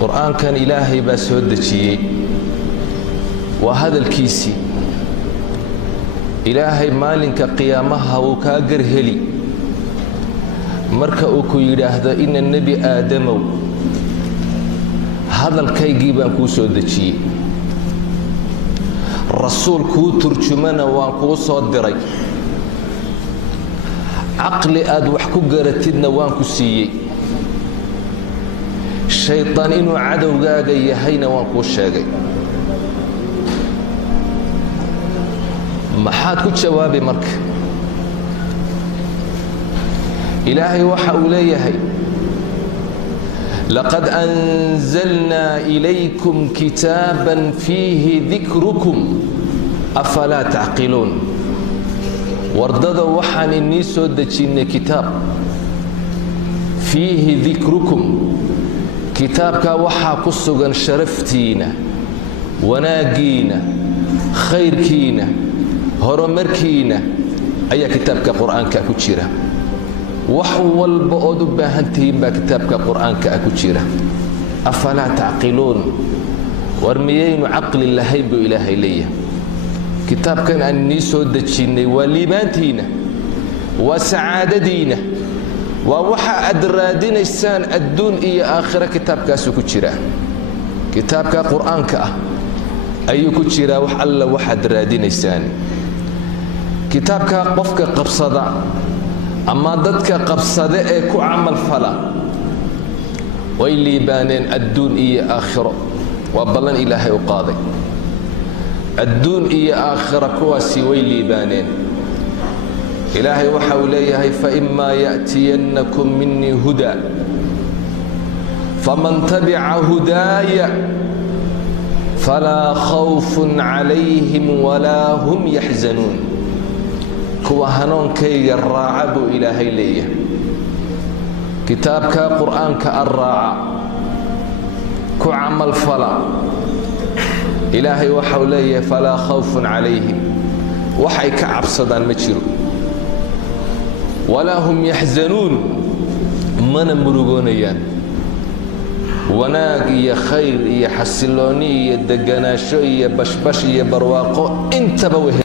قرآن كان إلهي بس هدتشي وهذا الكيسي إلهي مالك قيامها وكاقر هلي مركا أكو يراهد إن النبي آدم هذا الكي بان كو سودتشي رسول كو ترجمنا وان كو صدري عقل آد وحكو قرتدنا وان كو سيي الشيطان إنو عدو قاقا يهينا وان كو شاقي maxaad ku jawaabi marka ilaahay waxa uu leeyahay laqad anzalna ilaykum kitaban fihi dhikrukum afala taqilun wardada waxaan inii soo dejinay kitaab fihi dhikrukum kitaabka waxa ku sugan sharaftiina wanaagiina khayrkiina horumarkiina ayaa kitaabka quraanka ku jira wax walba oo u baahantiin baa kitaabka quraanka ku jira afala taqilun warmiyaynu aqli lahayn bu ilaahay leeyahay kitaabkan aan soo dejinay walibaantiina wa saadadiina wa waxa adraadinaysaan adduun iyo aakhira kitaabkaas ku jira kitaabka quraanka ayuu ku jira wax alla waxa adraadinaysaan كتابك قفك قبصدا أما ضدك قبصدا كو عمل فلا ويلي بانين الدون إيه آخرة وبلن إلهي وقاضي الدون إيه آخرة كواسي ويلي بانين إلهي وحوليه فإما يأتينكم مني هدى فمن تبع هداي فلا خوف عليهم ولا هم يحزنون كوا هنون كي الراعب إلهي ليه كتابك قرآنك الراعى كو عمل فلا إلهي وحوليه فلا خوف عليهم وحي كعب صدان مجرو ولا هم يحزنون من مرغونيان وناق يا خير يا حسلوني يا دقناشو يا بشبش يا برواقو انت بوه